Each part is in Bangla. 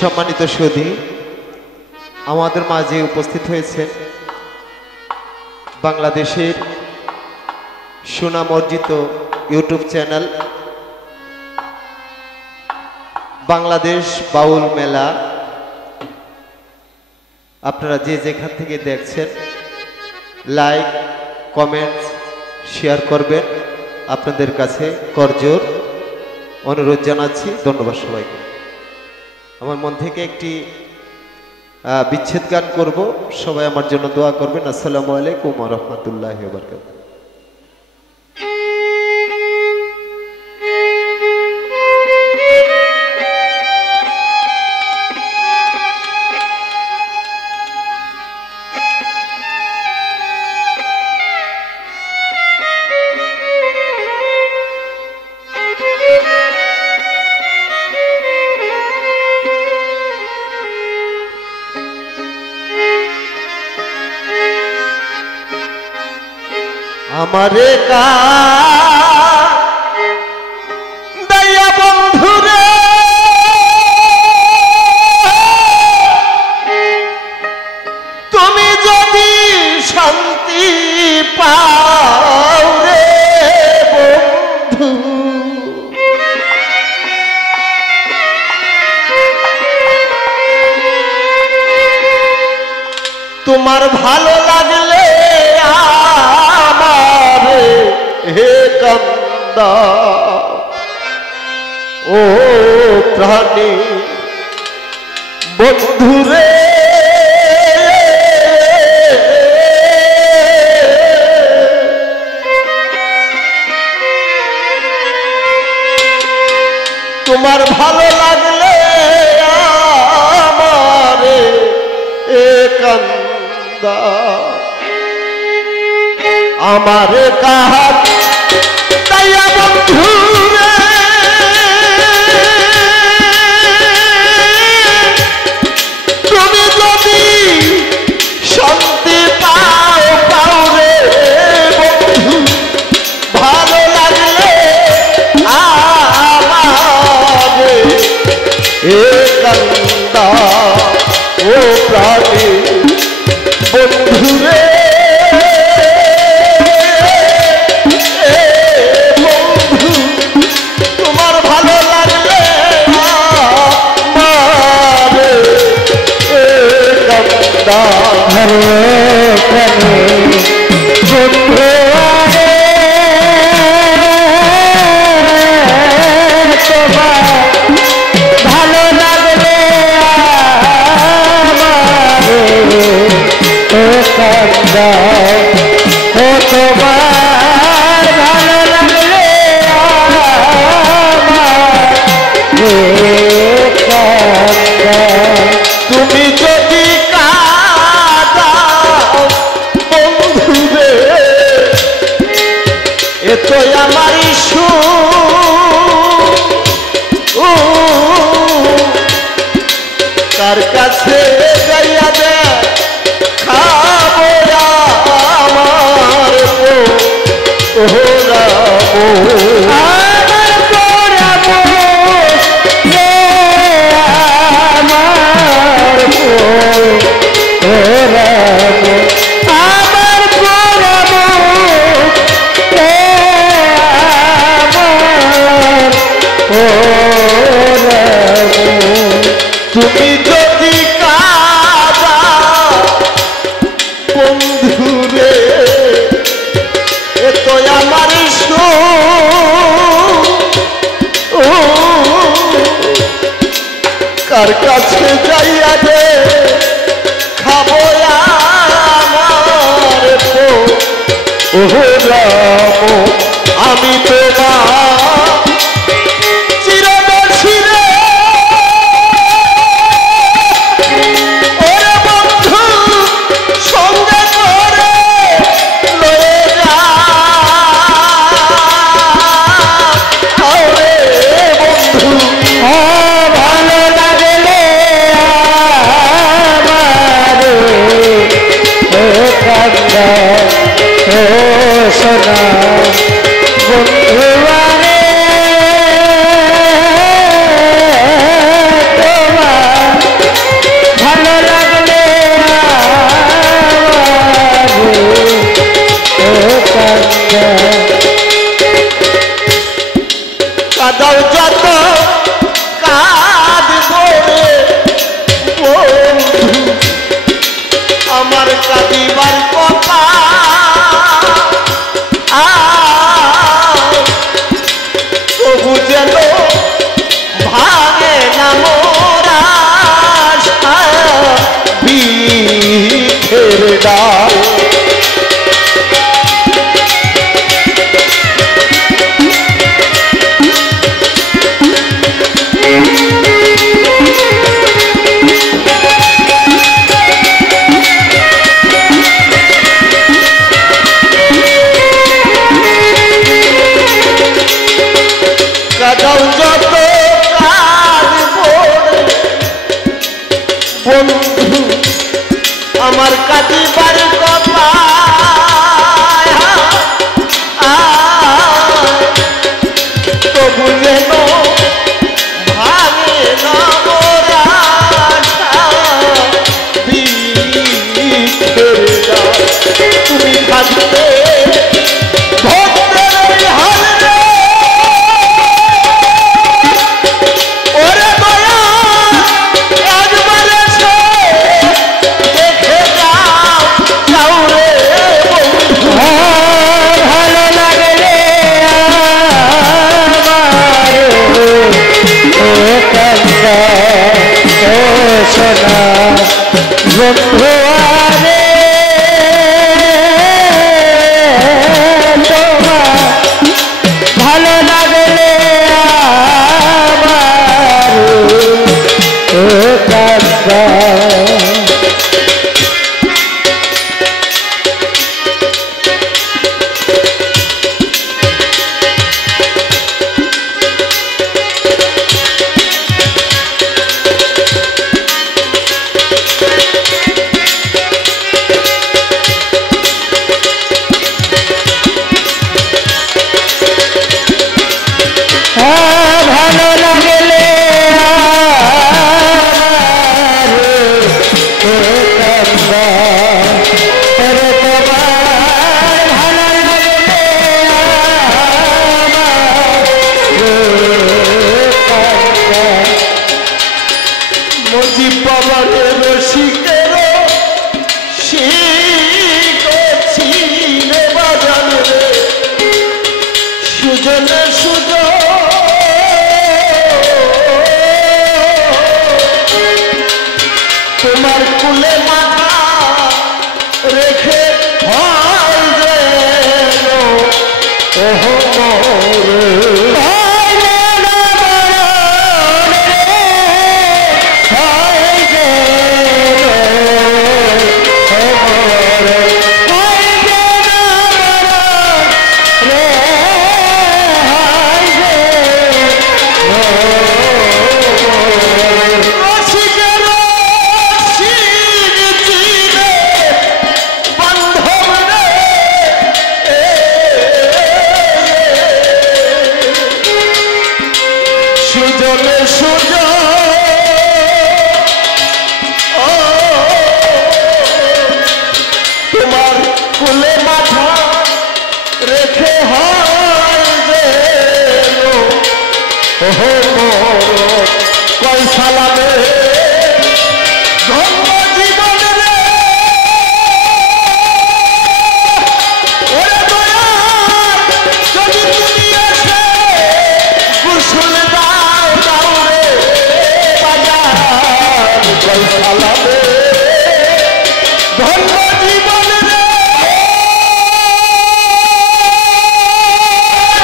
সম্মানিত সুধী, আমাদের মাঝে উপস্থিত হয়েছেন বাংলাদেশের সুনাম অর্জিত ইউটিউব চ্যানেল বাংলাদেশ বাউল মেলা। আপনারা যে যেখান থেকে দেখছেন লাইক কমেন্ট শেয়ার করবেন, আপনাদের কাছে করজোর অনুরোধ জানাচ্ছি। ধন্যবাদ সবাইকে। আমার মন থেকে একটি বিচ্ছেদ গান করব, সবাই আমার জন্য দোয়া করবেন। আসসালামু আলাইকুম ওয়া রাহমাতুল্লাহি ওয়া বারাকাতুহু। আমারে দয়া বন্ধুরে তুমি যদি শান্তি পাও রে বন্ধু, তোমার ভালো লাগলে হে কান্দা ও প্রাণী বন্ধুরে, তোমার ভালো লাগলে আমারে হে কান্দা, আমারে কাহার দয়া বন্ধুরে তুমি যদি শান্তি পাও রে বন্ধু, ভালো লাগলে আমারে এ কান্দা ও প্রাণী বন্ধুরে, ভালো লাগলে কান্দা ও তোমার ভালো লাগলে কান্দা, তুমি যদি কাঁদাও বন্ধুরে এ তো আমার ইস্যু, কার কাছে যাইয়া দে খাবো আমার তুমি যদি কাঁদাও বন্ধুরে এ তো আমার কার কাছে যাইয়া দে খাবো আমার রাম, আমি তোমার চিরদর্শী রে ওরে বন্ধু, সঙ্গে করে লয়ে যাও রে বন্ধু, ভালো লাগলে কান্দা ও সোনা বন্ধু বন্ধু আমার কাটিবার কথা তবু যেন ভাঙে না মোর আশা। বিছের ডাল তুমি থাকতে বন্ধু আরে তোমার ভালো লাগলে আমার ও কাকা ভালো লাগলে মজি বাবার রসিকের শিখছিলে বাজান রে সুজন সুজন তোমার কুলে মাথা রেখে হয় যেন ওহো সুজনে সুজ তোমার কুলে মাথা রেখে হয় যেন ওহো কয় সালামে ধন্য জীবন রে ওরে দয়াল যদি তুমি এসে গোসল দাও দাও রে বাজার কয় সালামে ধন্য জীবন রে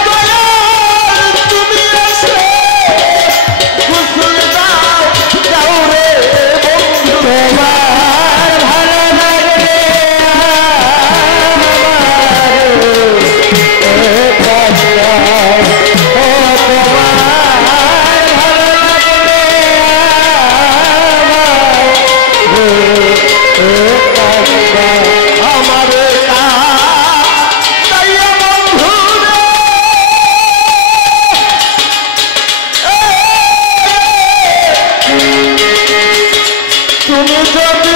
দয়াল তুমি এসে গোসল দাও দাও রে বন্ধু তোমার ভালো লাগলে আমারে তাইয়া বন্ধু রে তুমি যদি